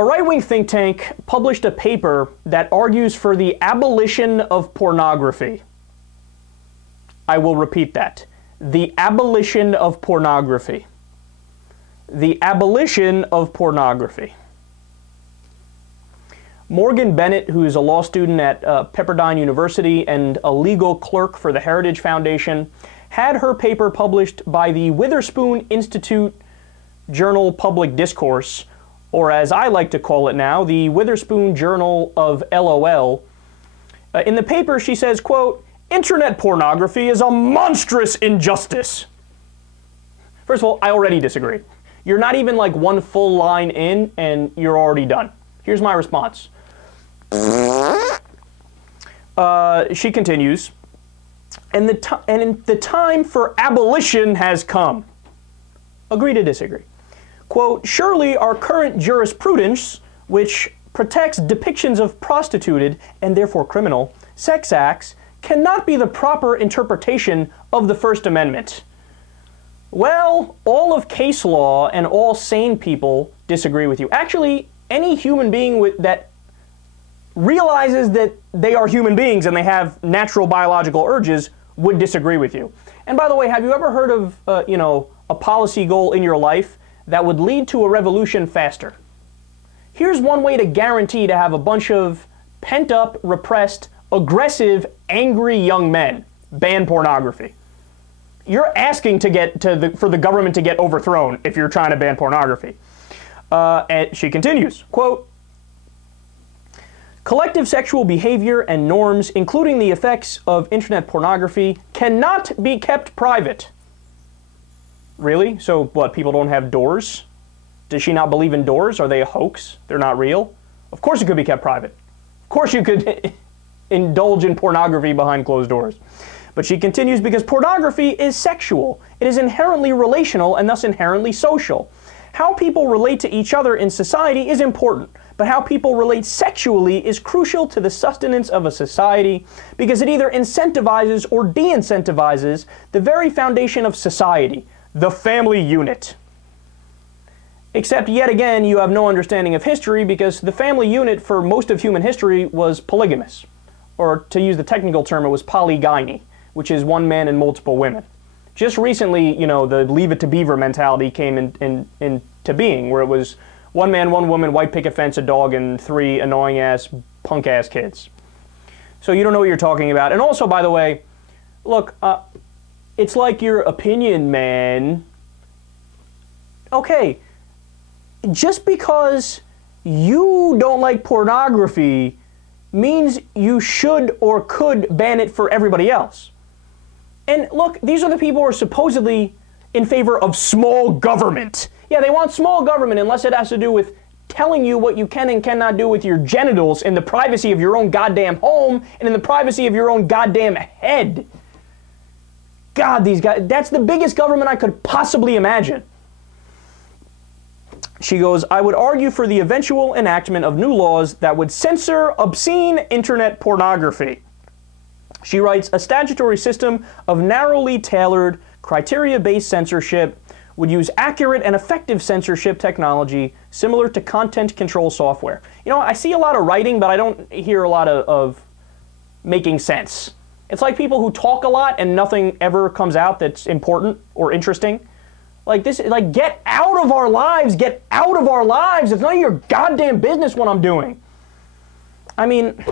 A right-wing think tank published a paper that argues for the abolition of pornography. I will repeat that. The abolition of pornography. The abolition of pornography. Morgan Bennett, who is a law student at Pepperdine University and a legal clerk for the Heritage Foundation, had her paper published by the Witherspoon Institute Journal Public Discourse, or as I like to call it now, the Witherspoon Journal of LOL. In the paper, she says, quote, "Internet pornography is a monstrous injustice." First of all, I already disagree. You're not even like one full line in, and you're already done. Here's my response. She continues, and the time for abolition has come. Agree to disagree. Quote, "Surely our current jurisprudence, which protects depictions of prostituted, and therefore criminal, sex acts, cannot be the proper interpretation of the First Amendment." Well, all of case law and all sane people disagree with you. Actually, any human being that realizes that they are human beings and they have natural biological urges would disagree with you. And by the way, have you ever heard of, a policy goal in your life that would lead to a revolution faster? Here's one way to guarantee to have a bunch of pent-up, repressed, aggressive, angry young men ban pornography. You're asking for the government to get overthrown if you're trying to ban pornography. And she continues, quote, "Collective sexual behavior and norms, including the effects of internet pornography, cannot be kept private." Really? So what, people don't have doors? Does she not believe in doors? Are they a hoax? They're not real? Of course it could be kept private. Of course you could indulge in pornography behind closed doors. But she continues, "Because pornography is sexual. It is inherently relational and thus inherently social. How people relate to each other in society is important, but how people relate sexually is crucial to the sustenance of a society because it either incentivizes or de-incentivizes the very foundation of society, the family unit." Except yet again, you have no understanding of history because the family unit for most of human history was polygamous. Or to use the technical term, it was polygyny, which is one man and multiple women. Just recently, the Leave It to Beaver mentality came into being, where it was one man, one woman, white picket fence, a dog, and 3 annoying-ass, punk-ass kids. So you don't know what you're talking about. And also, by the way, look, it's like your opinion, man. Okay, just because you don't like pornography means you should or could ban it for everybody else. And look, these are the people who are supposedly in favor of small government. Yeah, they want small government unless it has to do with telling you what you can and cannot do with your genitals in the privacy of your own goddamn home and in the privacy of your own goddamn head. God, these guys, that's the biggest government I could possibly imagine. She goes, "I would argue for the eventual enactment of new laws that would censor obscene internet pornography." She writes, "A statutory system of narrowly tailored, criteria-based censorship would use accurate and effective censorship technology similar to content control software." I see a lot of writing, but I don't hear a lot of making sense. It's like people who talk a lot and nothing ever comes out that's important or interesting. Like this, like, get out of our lives, get out of our lives. It's none of your goddamn business what I'm doing. I mean,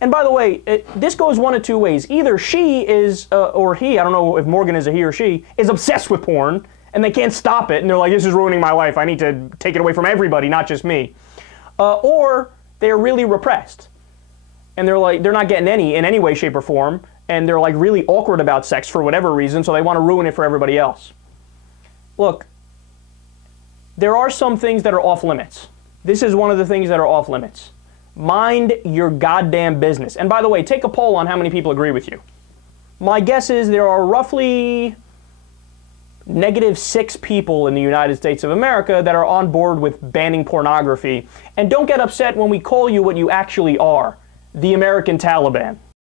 and by the way, this goes one of two ways. Either she is, or he, I don't know if Morgan is a he or she, is obsessed with porn, and they can't stop it, and they're like, this is ruining my life. I need to take it away from everybody, not just me. Or they're really repressed, and they're like, they're not getting any, in any way, shape, or form, and they're like really awkward about sex for whatever reason, so they want to ruin it for everybody else. Look, there are some things that are off limits. This is one of the things that are off limits. Mind your goddamn business. And by the way, take a poll on how many people agree with you. My guess is there are roughly -6 people in the United States of America that are on board with banning pornography. And don't get upset when we call you what you actually are, the American Taliban.